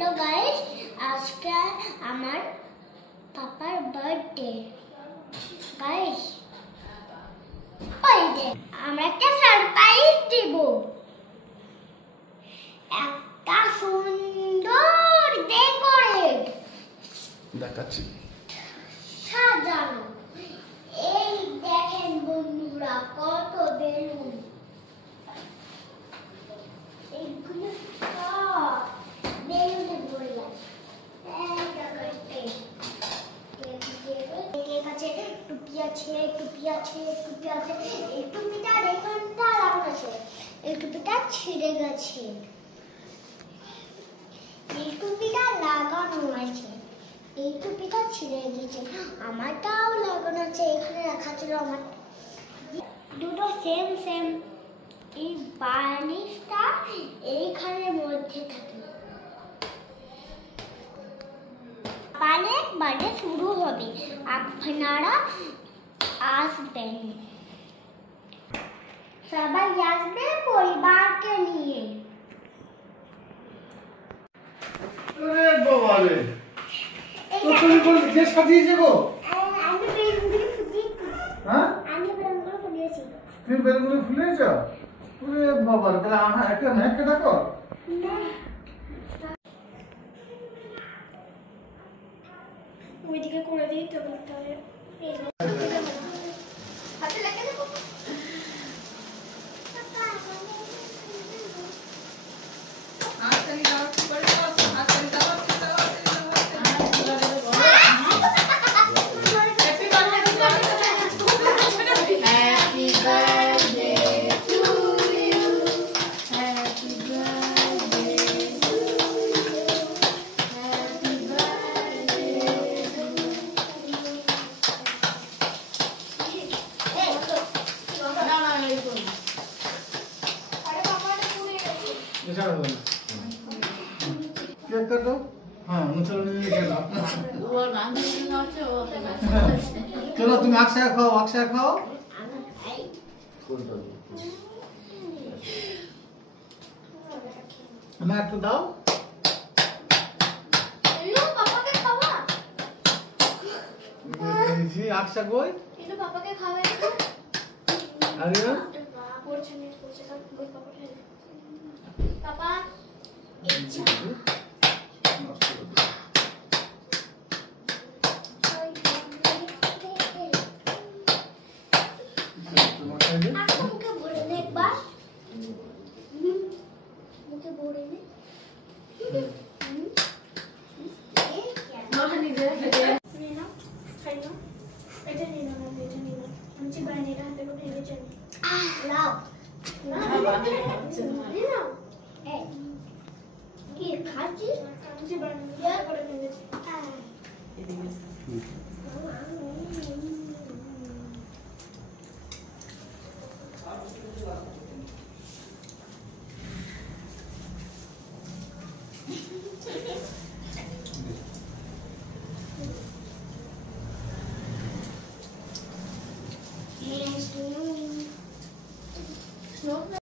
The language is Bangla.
हेलो गाइस, आज का আমার পাপার বার্থডে। গাইস ওই যে আমরা একটা সারপ্রাইজ দিব, একটা সুন্দর ডেকোরেট দেখাচ্ছি সাজানো। এই দেখেন বন্ধুরা, কত বেলুন। এইগুলো সব বেলুনে ভরে আছে। কেক আছে, টুপি আছে, টুপি আছে, টুপি আছে। এই টুপিটা এখানটা লাগানো আছে, এই টুপিটা ছিঁড়ে গেছে। এই টুপিটা লাগানো আছে, এই টুপিটা ছিঁড়ে গেছে। আমারটাও লাগানো আছে, এখানে রাখা ছিল আমার। দুটো সেম সেম। এই বার্নিশটা এইখানের মধ্যে থাকে। পালে বার্থডে শুরু হবে, আপনারা আসবেন, সবাই আসবে পরিবারকে নিয়ে। আরে বাবা রে, তো তুমি কোন যে সাজিয়েছে গো? আমি বেলুনগুলো ফুটিয়েছি। হ্যাঁ, আমি বেলুনগুলো ফুটিয়েছি। তুমি বেলুনগুলো ফুলিয়েছ? ওরে বাবা রে, তাহলে একটা মেয়েকে ডাকো। ওইদিকে করে দিই তো তাহলে হাতে লেগে দেবো। কেক কাটো। হ্যাঁ, চলো তুমি আকশা খাও, আকশা খাও। আমি একটু দাও। আকশা কই? পাপাকে খাওয়াই। আরে পাপা मुझे बोलने एक बार, मुझे बोलने मुझे बनाने का हाथ को भेजे चल लाओ लाओ ए ये खाची मुझे बनाने का हाथ को भेजे